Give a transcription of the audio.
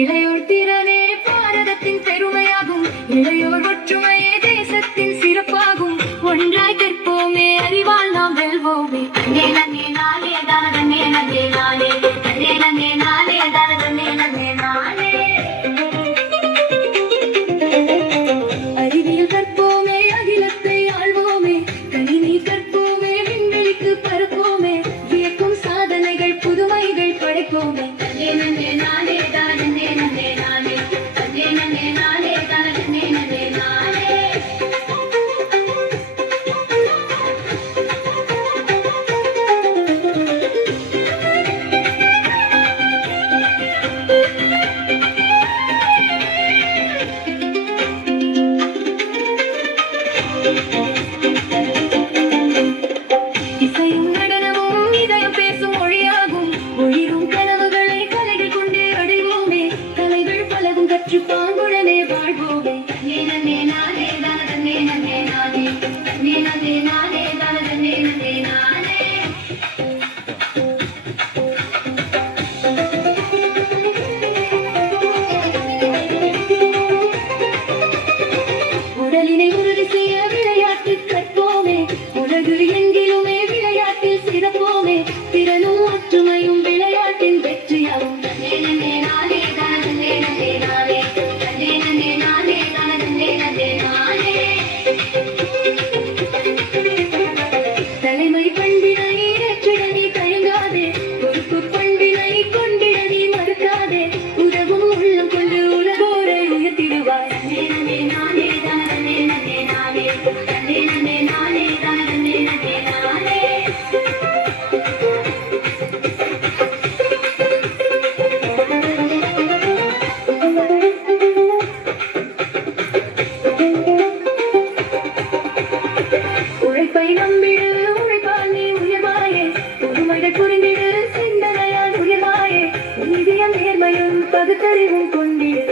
இளையோர் திறனே பாரதத்தின் பெருமையாகும். இளையோர் ஒற்றுமையே தேசத்தின் சிறப்பாகும். ஒன்றாய் கற்போமே, அறிவால் நாம் வெல்வோமே. நன்னே நன்னே நானே தானே நன்னே நானே, நன்னே நன்னே நானே தானே நன்னே நானே. அறிவியல் கற்போமே, அகிலத்தை ஆள்வோமே. கணினி கற்போமே, விண்வெளிக்கு பறப்போமே. வியக்கும் சாதனைகள் புதுமைகள் படைப்போமே. நன்னே நன்னே நானே தானே நன்னே நானே, நன்னே நன்னே நானே தானே நன்னே நானே. இசையும் நடனமும் இதயம் பேசும் மொழியாகும். ஒளிரும் கனவுகளை கலைகள் கொண்டே அடைவோமே. கலைகள் பலவும் கற்று பாங்குடனே வாழ்வோமே. நன்னே நன்னே நானே தானே நன்னே நானே, நன்னே நன்னே நானே தானே நன்னே நானே. உடலினை உறுதி செய்ய விளையாட்டு கற்போமே. உலகு எங்கிலுமே விளையாட்டில் சிறப்போமே. திறனும் ஒற்றுமையும் விளையாட்டின் வெற்றியாகும். நன்னே நன்னே நானே தானே நன்னே நானே, நன்னே நன்னே நானே தானே நன்னே நானே. தலைமை பண்பினை ஏற்றிட நீ தயங்காதே. பொறுப்பு பண்பினை கொண்டிட நீ மறுக்காதே. உதவும் உள்ளம் கொண்டு உலகோரை உயர்த்திடுவாய். நன்னே நன்னே நானே தானே நன்னே நானே, நன்னே நன்னே நானே தானே நன்னே நானே. உழைப்பை நம்பிடு, உழைப்பால் நீ உயர்வாயே. பொறுமைகள் புரிந்திடு, சிந்தனையால் உயர்வாயே. நீதியும் நேர்மையும் பகுத்தறிவும் கொண்டிடு.